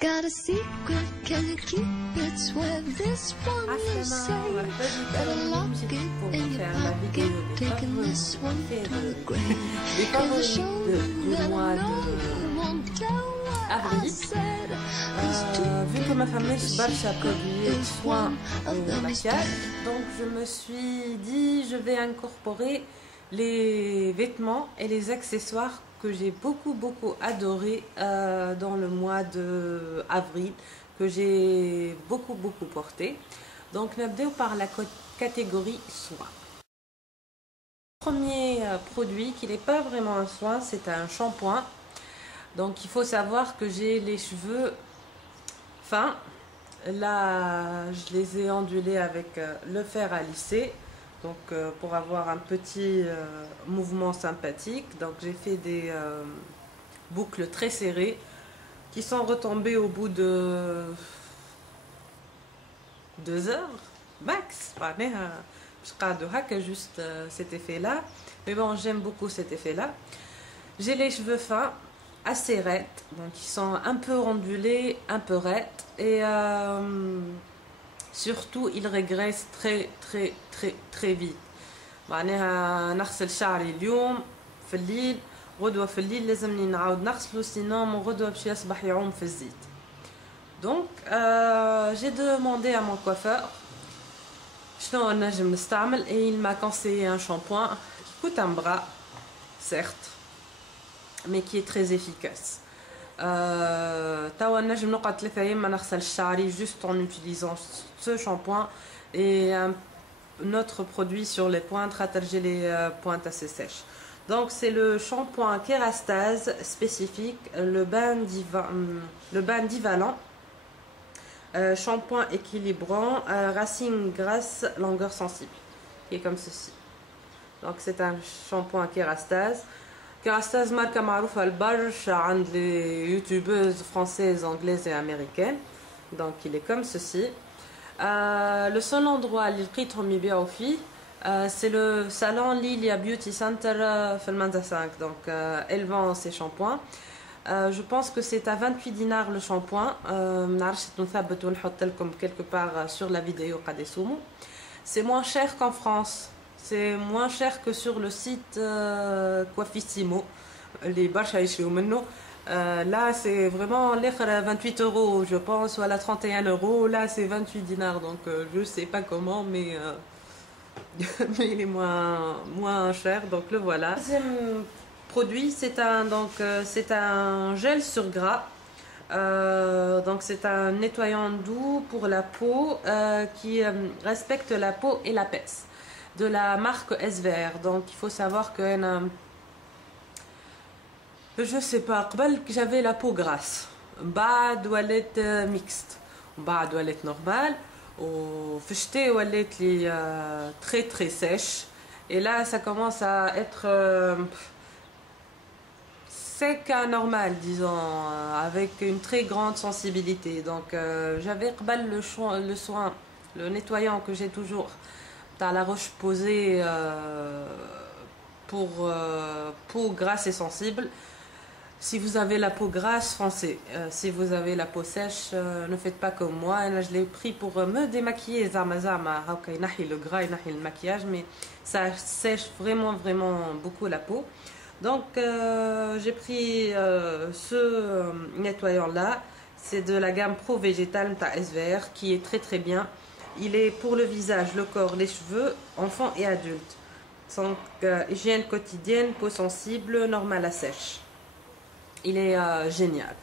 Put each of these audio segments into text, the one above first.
Got a secret, can you keep it? Swear this one you say. Better lock it in your pocket. Taking this one to the grave. Cause I show you that I know you won't tell what I said. Vu que ma famille se produit de soins au maquillage, donc je me suis dit je vais incorporer les vêtements et les accessoires que j'ai beaucoup adoré dans le mois d'avril, que j'ai beaucoup porté. Donc nous allons par la catégorie soins. Le premier produit qui n'est pas vraiment un soin, c'est un shampoing. Donc il faut savoir que j'ai les cheveux fins. Là je les ai ondulés avec le fer à lisser, donc pour avoir un petit mouvement sympathique. Donc j'ai fait des boucles très serrées qui sont retombées au bout de 2 heures max. Juste cet effet là, mais bon, j'aime beaucoup cet effet là. J'ai les cheveux fins assez raides, donc ils sont un peu ondulés, un peu raides, et surtout ils régressent très vite. معناها نغسل شعري اليوم في الليل، غدوة في الليل لازمني نعاود نغسله، sinon غدوة باش يصبح يعوم في الزيت. Donc j'ai demandé à mon coiffeur شنو نجم نستعمل, et il m'a conseillé un shampoing qui coûte un bras certes, mais qui est très efficace. توا نجم نقعد 3 أيام ما نغسلش شعري juste en utilisant ce shampoing et un autre produit sur les pointes, j'ai les pointes assez sèches. Donc c'est le shampoing Kérastase spécifique, le bain Divalant, shampoing équilibrant, racine grasse, longueur sensible, qui est comme ceci. Donc c'est un shampoing Kérastase. Kérastase marque معروفة البرشا عند les youtubeuses françaises, anglaises et américaines. Donc il est comme ceci. Le seul endroit اللي لقيتهم يبيعوا فيه c'est le salon Lilia Beauty Center في المنزه 5. Donc elle vend ses shampoings. Je pense que c'est à 28 dinars le shampoing. نعرفش نثبت ونحط لكم quelque part sur la vidéo قد يسوموا. C'est moins cher qu'en France. C'est moins cher que sur le site Coiffissimo. Les برشا يشريو منه. Là c'est vraiment l'air 28 euros je pense, ou à la 31 euros. Là c'est 28 dinars, donc je sais pas comment, mais mais il est moins cher, donc le voilà. Deuxième produit, c'est un gel sur gras. Donc c'est un nettoyant doux pour la peau qui respecte la peau et la pèse, de la marque SVR. Donc il faut savoir que je sais pas, j'avais la peau grasse, بعد ولات mixte, بعد ولات normal, وفي الشتاء ولات لي très sèche, et là ça commence à être sec à normal, disons, avec une très grande sensibilité. Donc j'avais le soin, le nettoyant que j'ai toujours dans la roche posée pour peau grasse et sensible. Si vous avez la peau grasse, foncez. Si vous avez la peau sèche, ne faites pas comme moi. Je l'ai pris pour me démaquiller, le gras, le maquillage, mais ça sèche vraiment beaucoup la peau. Donc j'ai pris ce nettoyant là, c'est de la gamme Pro Végétal SVR, qui est très bien. Il est pour le visage, le corps, les cheveux, enfants et adultes. Donc hygiène quotidienne, peau sensible, normale à sèche. Il est génial.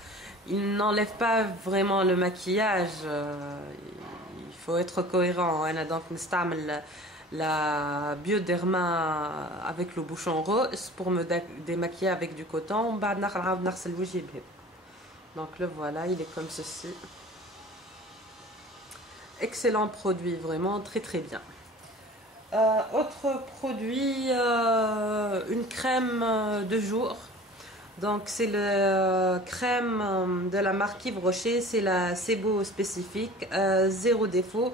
Il n'enlève pas vraiment le maquillage, il faut être cohérent. Donc la Bioderma avec le bouchon rose pour me démaquiller avec du coton. Donc le voilà, il est comme ceci. Excellent produit, vraiment très bien. Autre produit, une crème de jour. Donc c'est la crème de la marque Yves Rocher, c'est la Sebo spécifique, zéro défaut,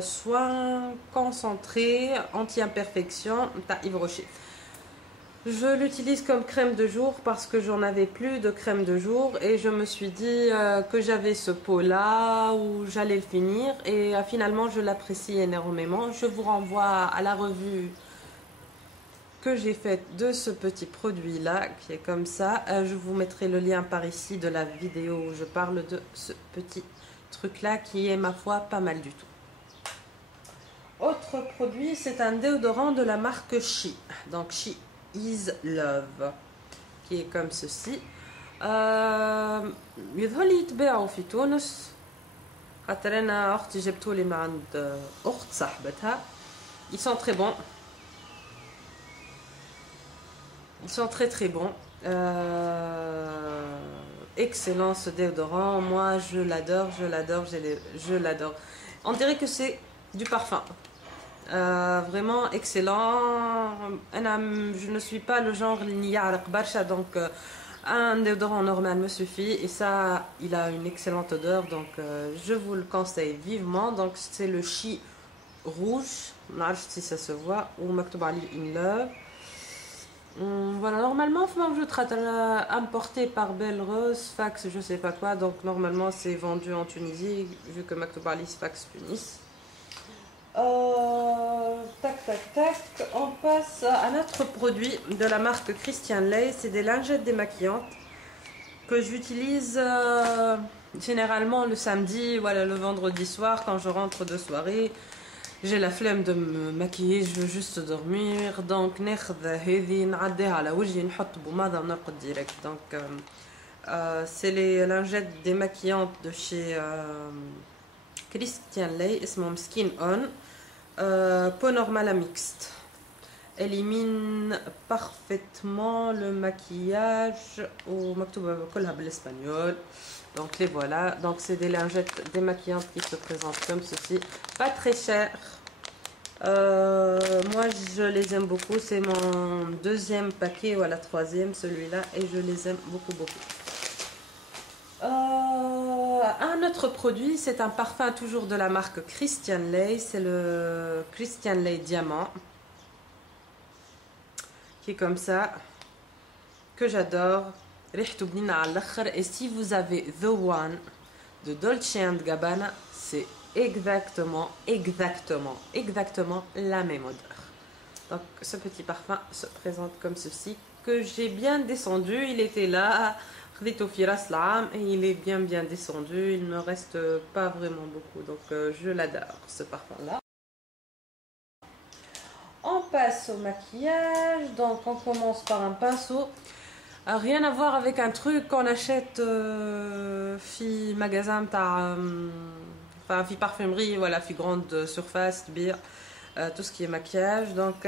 soin concentré, anti-imperfection, Yves Rocher. Je l'utilise comme crème de jour parce que j'en avais plus de crème de jour et je me suis dit que j'avais ce pot là où j'allais le finir et finalement je l'apprécie énormément. Je vous renvoie à la revue que j'ai faite de ce petit produit là qui est comme ça. Je vous mettrai le lien par ici de la vidéo où je parle de ce petit truc là qui est ma foi pas mal du tout. Autre produit, c'est un déodorant de la marque She. Donc She is Love qui est comme ceci. يظهر لي يتباعوا في تونس خاطر انا اختي جبتولي من عند اخت صاحبتها. Ils sont très bons. Ils sont très bons. Excellent ce déodorant. Moi je l'adore, je l'adore. On dirait que c'est du parfum. Vraiment excellent. Je ne suis pas le genre donc un déodorant normal me suffit et ça il a une excellente odeur donc je vous le conseille vivement. Donc c'est le She rouge, je ne sais pas si ça se voit, ou maktoub ali in love. Voilà, normalement je traite importé par Belle Rose, Fax, je sais pas quoi, donc normalement c'est vendu en Tunisie vu que maktoub ali Fax Tunis. On passe à notre produit de la marque Christian Ley. C'est des lingettes démaquillantes que j'utilise généralement le samedi, voilà, le vendredi soir quand je rentre de soirée. J'ai la flemme de me maquiller, je veux juste dormir. Donc, c'est les lingettes démaquillantes de chez Christian Ley, اسمهم Skin On. Peau normale à mixte. Élimine parfaitement le maquillage au l'espagnol. Donc les voilà. Donc c'est des lingettes démaquillantes qui se présentent comme ceci. Pas très cher. Moi je les aime beaucoup. C'est mon deuxième paquet ou la troisième celui-là et je les aime beaucoup. Un autre produit, c'est un parfum toujours de la marque Christian Ley, c'est le Christian Ley Diamant qui est comme ça, que j'adore. Et si vous avez The One de Dolce & Gabbana, c'est exactement la même odeur. Donc ce petit parfum se présente comme ceci, que j'ai bien descendu, il était là et il est bien descendu, il ne me reste pas vraiment beaucoup, donc je l'adore ce parfum là. On passe au maquillage, donc on commence par un pinceau, rien à voir avec un truc qu'on achète fi magasin enfin fi parfumerie, voilà, fi grande surface, tout ce qui est maquillage. Donc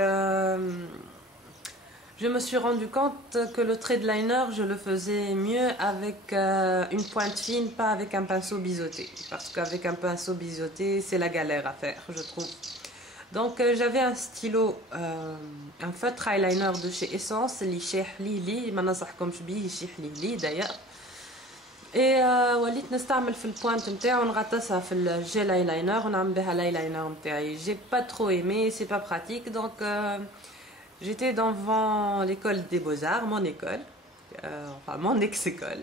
je me suis rendu compte que le trait de liner, je le faisais mieux avec une pointe fine, pas avec un pinceau biseauté. Parce qu'avec un pinceau biseauté, c'est la galère à faire, je trouve. Donc j'avais un stylo, un feutre eyeliner de chez Essence, Lili, d'ailleurs. Et وليت نستعمل في البوينت نتاعو نغطسها في الجيل ايلاينر ونعمل بها الايلاينر نتاعي. J'ai pas trop aimé, c'est pas pratique, donc j'étais devant l'école des Beaux-Arts, mon école, enfin mon ex-école.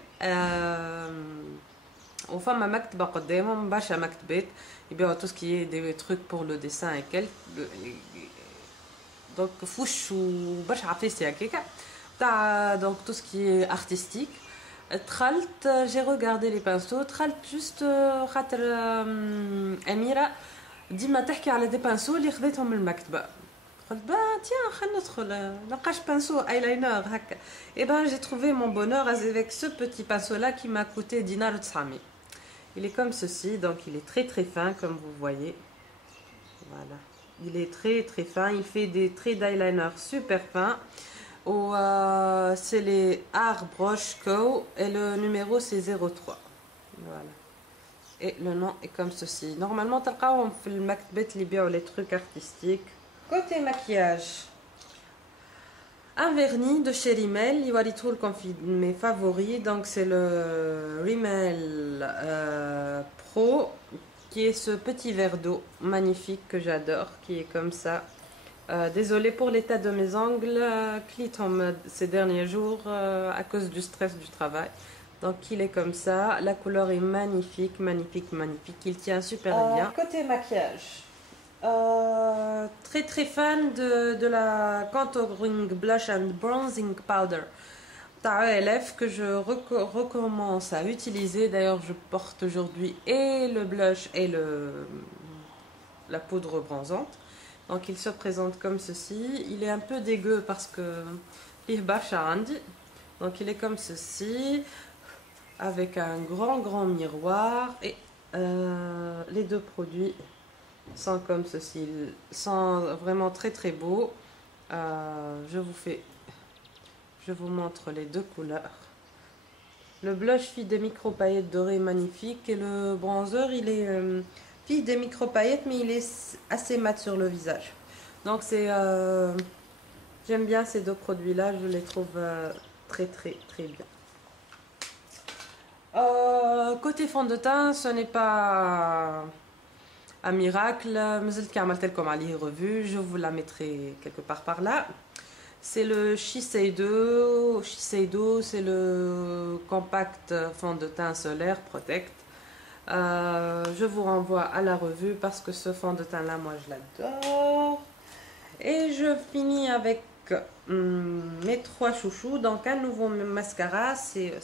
وفما مكتبة قدامهم برشا مكتبات يبيعوا tout ce qui est des trucs pour le dessin et quelques. Donc فوش وبرشا عفايسي هكاكا تاع donc tout ce qui est artistique. J'ai regardé les pinceaux, juste خاطر أميرة ديما تحكي على des pinceaux اللي خذيتهم من المكتبة. قلت tiens خلينا ندخل نلقاش pinceau eyeliner هكا. Et ben j'ai trouvé mon bonheur avec ce petit pinceau là qui m'a coûté dinar و 900. Il est comme ceci, donc il est très fin comme vous voyez. Voilà, il est très fin, il fait des traits d'eyeliner super fins. C'est les Art Broche Co et le numéro c'est 03. Voilà. Et le nom est comme ceci. Normalement تلقاوهم في المكتبات اللي يبيعوا les trucs artistiques. Côté maquillage, un vernis de chez Rimmel, il va y trouver mes favoris, donc c'est le Rimmel Pro, qui est ce petit verre d'eau magnifique que j'adore, qui est comme ça, Désolée pour l'état de mes ongles, clitom ces derniers jours à cause du stress du travail. Donc il est comme ça, la couleur est magnifique, magnifique, magnifique, il tient super bien. Côté maquillage, très très fan de la Contouring Blush and Bronzing Powder LF que je recommence à utiliser. D'ailleurs je porte aujourd'hui et le blush et la poudre bronzante. Donc il se présente comme ceci. Il est un peu dégueu parce que donc il est comme ceci, avec un grand miroir, et les deux produits sont comme ceci. Ils sont vraiment très très beaux. Je vous montre les deux couleurs. Le blush fait des micro paillettes dorées magnifiques et le bronzer il est fait des micro paillettes mais il est assez mat sur le visage. Donc c'est j'aime bien ces deux produits là, je les trouve très bien. Côté fond de teint, ce n'est pas un miracle. Je vous la mettrai quelque part par là. C'est le Shiseido. Shiseido, c'est le compact fond de teint solaire Protect. Je vous renvoie à la revue parce que ce fond de teint là, moi je l'adore. Et je finis avec mes trois chouchous. Donc un nouveau mascara, il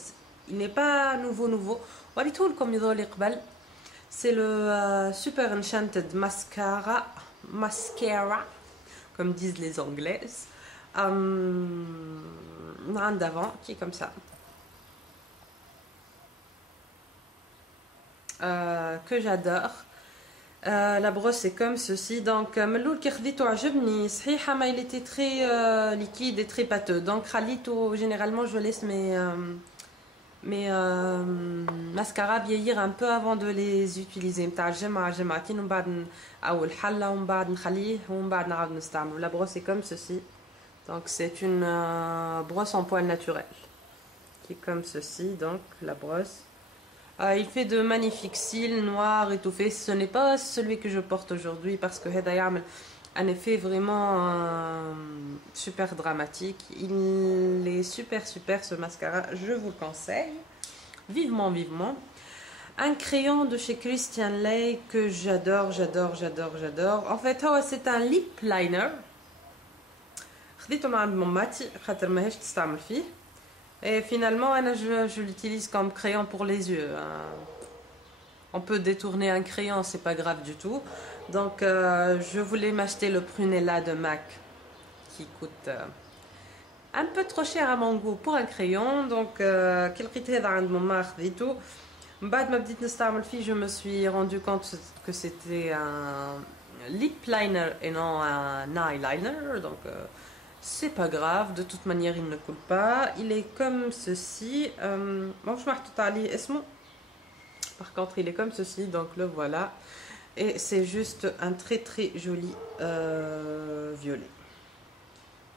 n'est pas nouveau. C'est le Super Enchanted Mascara, comme disent les Anglaises. D'avant qui est comme ça, que j'adore. La brosse est comme ceci. Donc il était très liquide et très pâteux, donc généralement je laisse mes mascaras vieillir un peu avant de les utiliser. La brosse est comme ceci. Donc c'est une brosse en poil naturel qui est comme ceci. Donc la brosse, il fait de magnifiques cils noirs étouffés. Ce n'est pas celui que je porte aujourd'hui parce que un effet vraiment super dramatique. Il est super ce mascara, je vous le conseille vivement. Un crayon de chez Christian Ley que j'adore. En fait c'est un lip liner. Et finalement je l'utilise comme crayon pour les yeux. On peut détourner un crayon, c'est pas grave du tout. Donc je voulais m'acheter le Prunella de MAC qui coûte un peu trop cher à mon goût pour un crayon. Donc je me suis rendu compte que c'était un lip liner et non un eyeliner. Donc c'est pas grave, de toute manière il ne coule pas. Il est comme ceci. Par contre il est comme ceci, donc le voilà. Et c'est juste un très joli violet.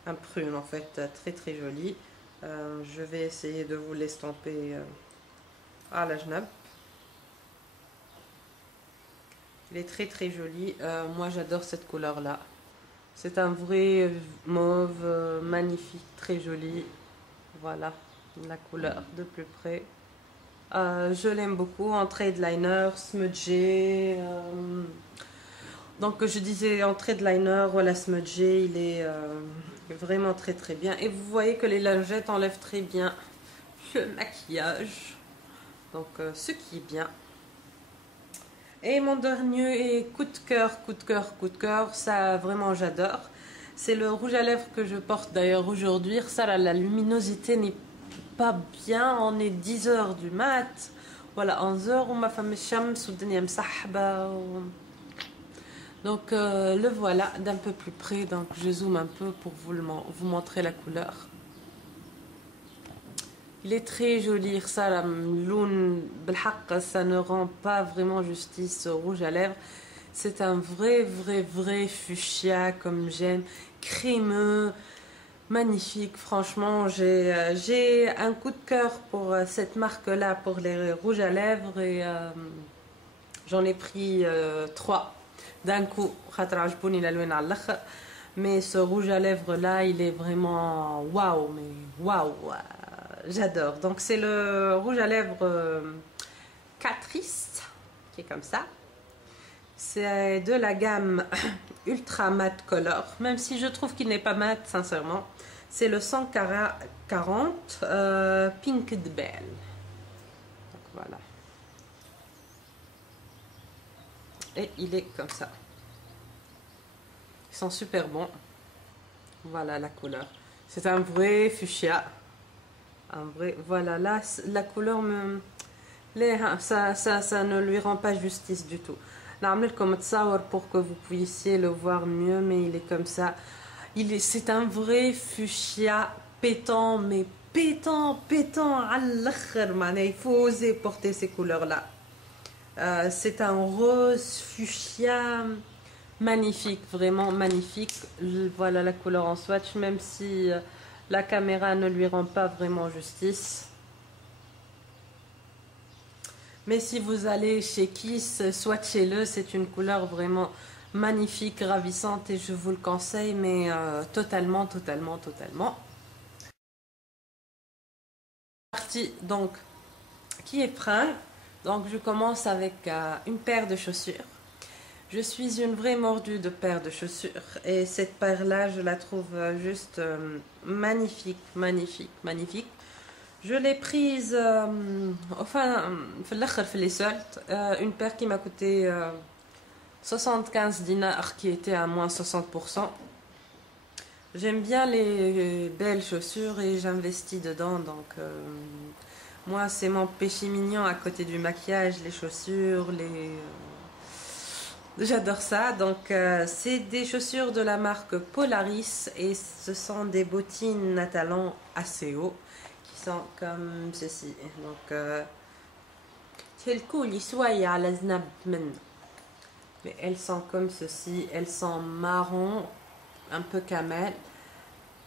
Un prune en fait, très joli. Je vais essayer de vous l'estamper à la genab. Il est très joli. Moi j'adore cette couleur là. C'est un vrai mauve magnifique, très joli. Voilà la couleur de plus près. Je l'aime beaucoup en trade liner, smudgé. Donc je disais en trade liner, voilà, smudgé, il est vraiment très bien. Et vous voyez que les lingettes enlèvent très bien le maquillage. Donc ce qui est bien. Et mon dernier coup de cœur, ça vraiment j'adore. C'est le rouge à lèvres que je porte d'ailleurs aujourd'hui. Ça, la luminosité n'est pas bien, on est 10h du mat. Voilà, 11h, ma femme shams ou donc le voilà d'un peu plus près. Donc je zoome un peu pour vous montrer la couleur. Il est très joli, ça ne rend pas vraiment justice au rouge à lèvres. C'est un vrai fuchsia comme j'aime, crémeux, magnifique. Franchement, j'ai un coup de cœur pour cette marque-là, pour les rouges à lèvres, et j'en ai pris 3 d'un coup. Mais ce rouge à lèvres là, il est vraiment waouh, mais waouh, j'adore. Donc c'est le rouge à lèvres Catrice, qui est comme ça. C'est de la gamme Ultra Matte Color, même si je trouve qu'il n'est pas mat, sincèrement. C'est le 140 Pink de Belle. Donc voilà. Et il est comme ça. Ils sont super bons. Voilà la couleur. C'est un vrai fuchsia. Un vrai. Voilà, là, la couleur me. Ça ne lui rend pas justice du tout. Comme pour que vous puissiez le voir mieux, mais il est comme ça. C'est un vrai fuchsia pétant, mais pétant. Il faut oser porter ces couleurs-là. C'est un rose fuchsia magnifique, vraiment magnifique. Voilà la couleur en swatch, même si la caméra ne lui rend pas vraiment justice. Mais si vous allez chez Kiss, swatchez-le, c'est une couleur vraiment magnifique, ravissante et je vous le conseille, mais totalement. Partie donc qui est fringue. Donc je commence avec une paire de chaussures. Je suis une vraie mordue de paires de chaussures et cette paire là je la trouve juste magnifique. Je l'ai prise les soldes, une paire qui m'a coûté 75 dinars qui était à moins 60%. J'aime bien les belles chaussures et j'investis dedans, donc moi c'est mon péché mignon à côté du maquillage, les chaussures, j'adore ça. Donc c'est des chaussures de la marque Polaris et ce sont des bottines à talons assez hauts qui sont comme ceci. Donc mais elles sont comme ceci, elles sont marron, un peu camel,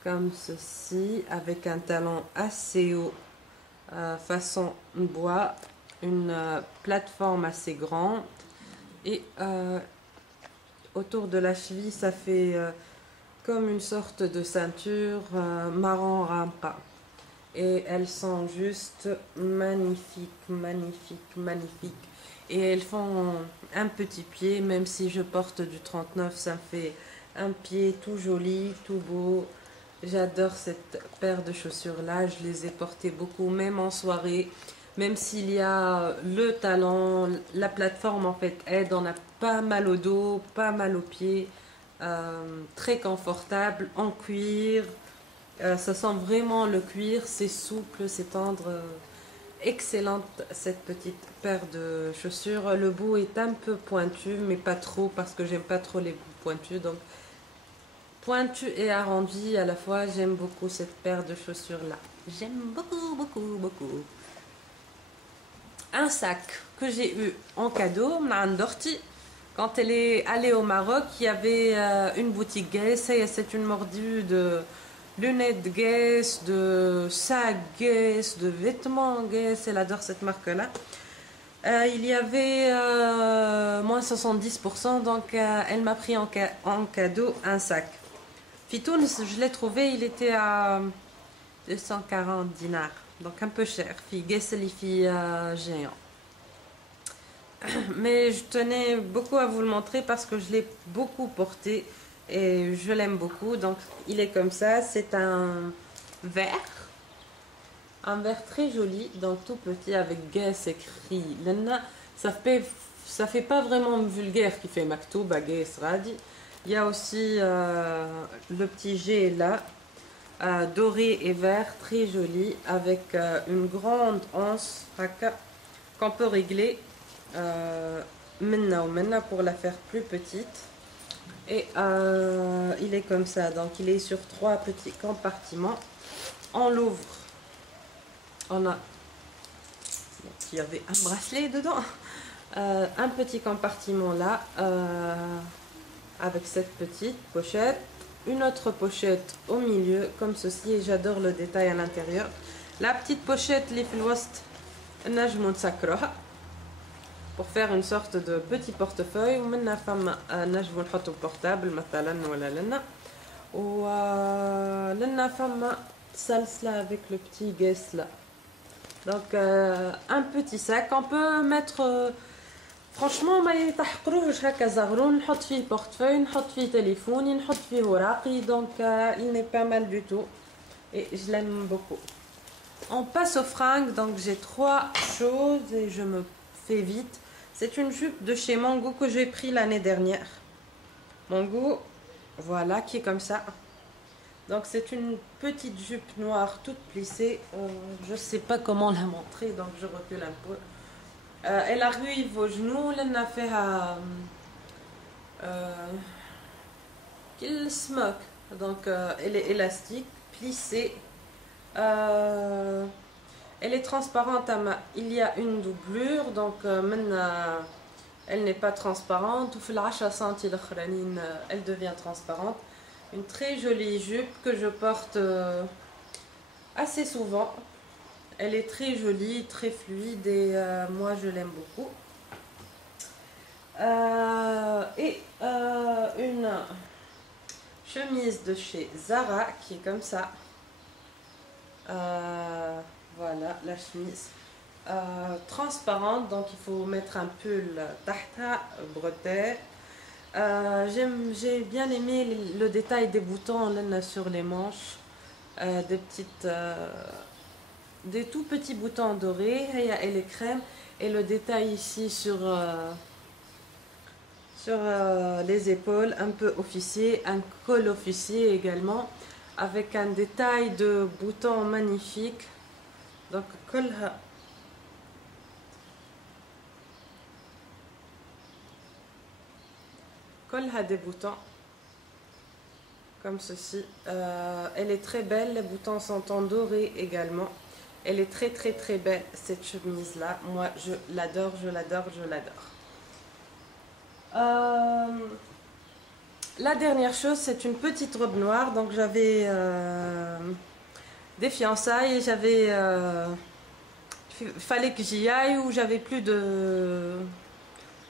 comme ceci, avec un talon assez haut, façon bois, une plateforme assez grande et autour de la cheville ça fait comme une sorte de ceinture marron rampa et elles sont juste magnifiques et elles font un petit pied, même si je porte du 39, ça fait un pied tout joli, tout beau. J'adore cette paire de chaussures là, je les ai portées beaucoup, même en soirée, même s'il y a le talon, la plateforme en fait aide, on a pas mal au dos, pas mal aux pieds, très confortable, en cuir, ça sent vraiment le cuir, c'est souple, c'est tendre, excellente cette petite paire de chaussures. Le bout est un peu pointu, mais pas trop parce que j'aime pas trop les bouts pointus, donc pointu et arrondi à la fois. J'aime beaucoup cette paire de chaussures là, j'aime beaucoup. Un sac que j'ai eu en cadeau Dorti quand elle est allée au Maroc. Il y avait une boutique Guess, c'est une mordue de lunettes Guess, de sacs Guess, de vêtements Guess. Elle adore cette marque là. Il y avait moins 70%, donc elle m'a pris en cadeau un sac. Fitoun, je l'ai trouvé, il était à 240 dinars, donc un peu cher. Fille Guess, les filles géants. Mais je tenais beaucoup à vous le montrer parce que je l'ai beaucoup porté et je l'aime beaucoup. Donc il est comme ça, c'est un vert très joli, donc tout petit avec Guess écrit. Ça fait pas vraiment vulgaire qui fait Maktoub Guess Radi. Il y a aussi le petit G là, doré et vert, très joli, avec une grande anse qu'on peut régler maintenant pour la faire plus petite. Et il est comme ça, donc il est sur 3 petits compartiments. On l'ouvre, on a, il y avait un bracelet dedans, un petit compartiment là, avec cette petite pochette, une autre pochette au milieu comme ceci, et j'adore le détail à l'intérieur. La petite pochette les filwast najmoun sakroha pour faire une sorte de petit portefeuille ou maintenant femme najmoun hato portable مثلا ولا لنا. Ou la femme salsa avec le petit guest là. Donc un petit sac, on peut mettre franchement ما يتحقروش هكا زغرون نحط فيه portefeuille نحط فيه تليفوني نحط فيه وراقي donc il n'est pas mal du tout et je l'aime beaucoup. On passe aux fringues, donc j'ai 3 choses et je me fais vite. C'est une jupe de chez Mango que j'ai pris l'année dernière. Mango, voilà, qui est comme ça. Donc c'est une petite jupe noire toute plissée. Je sais pas comment la montrer, donc je recule un peu. Elle arrive aux genoux, elle a fait qu'il smoke. Donc elle est élastique, plissée. Elle est transparente à main. Il y a une doublure, donc maintenant elle n'est pas transparente. Elle devient transparente. Une très jolie jupe que je porte assez souvent. Elle est très jolie, très fluide et moi je l'aime beaucoup. Et une chemise de chez Zara qui est comme ça. Voilà la chemise. Transparente, donc il faut mettre un pull tahta, bretelle. J'ai bien aimé le détail des boutons là, sur les manches. Des tout petits boutons dorés, et les crèmes, et le détail ici sur les épaules, un peu officier, un col officier également, avec un détail de boutons magnifique. Donc colha des boutons comme ceci. Elle est très belle, les boutons sont en doré également. Elle est très très très belle cette chemise là, moi je l'adore, je l'adore, je l'adore. La dernière chose, c'est une petite robe noire. Donc j'avais des fiançailles et j'avais fallait que j'y aille où j'avais plus de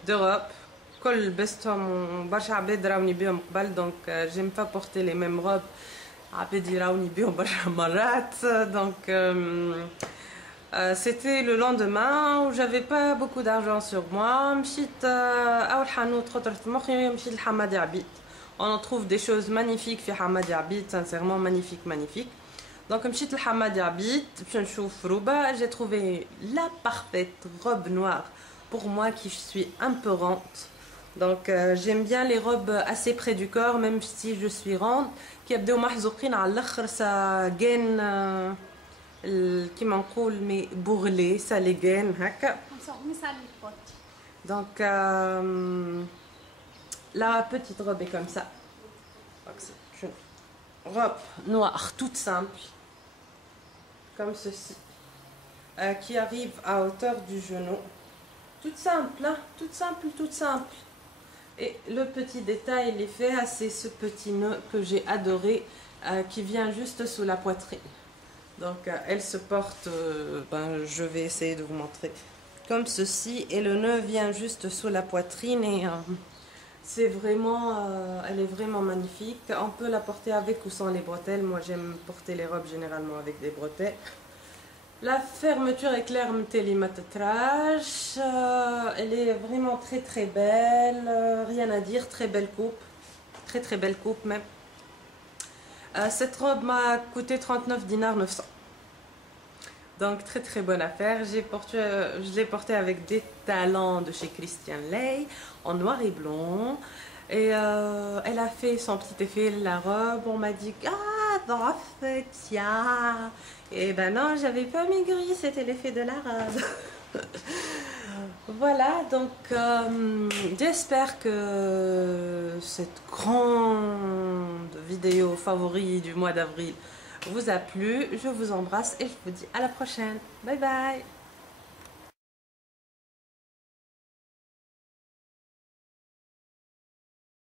robe. كل بستهم برشا عباد راوني بيهم قبل دونك j'aime pas porter les mêmes robes. عباد يراوني بيهم برشا مرات donc c'était le lendemain où j'avais pas beaucoup d'argent sur moi. مشيت أول حانوت خطرت مخي مشيت لحمادي عبيد. On en trouve des choses magnifiques في حمادي عبيد, sincèrement magnifique. Donc مشيت لحمادي عبيد باش نشوف روبة. J'ai trouvé la parfaite robe noire pour moi qui suis un peu rente. Donc j'aime bien les robes assez près du corps même si je suis rente qui يبداو محزوقين على الاخر. Ça gaine كيما نقول مي بوغلي ça les gaine هكا. Donc la petite robe est comme ça. C'est une robe noire toute simple comme ceci qui arrive à hauteur du genou. Toute simple, hein? Toute simple. Et le petit détail, il est fait, c'est ce petit nœud que j'ai adoré, qui vient juste sous la poitrine. Donc elle se porte, je vais essayer de vous montrer, comme ceci, et le nœud vient juste sous la poitrine, et c'est vraiment, elle est vraiment magnifique. On peut la porter avec ou sans les bretelles. Moi j'aime porter les robes généralement avec des bretelles. La fermeture éclair télématrage, elle est vraiment très très belle, rien à dire, très belle coupe, très belle coupe même. Cette robe m'a coûté 39 dinars 900. Donc très bonne affaire. Je l'ai portée avec des talons de chez Christian Ley en noir et blond. Et elle a fait son petit effet, la robe. On m'a dit et ben non, j'avais pas maigri, c'était l'effet de la robe. Voilà, donc j'espère que cette grande vidéo favori du mois d'avril vous a plu. Je vous embrasse et je vous dis à la prochaine. Bye bye.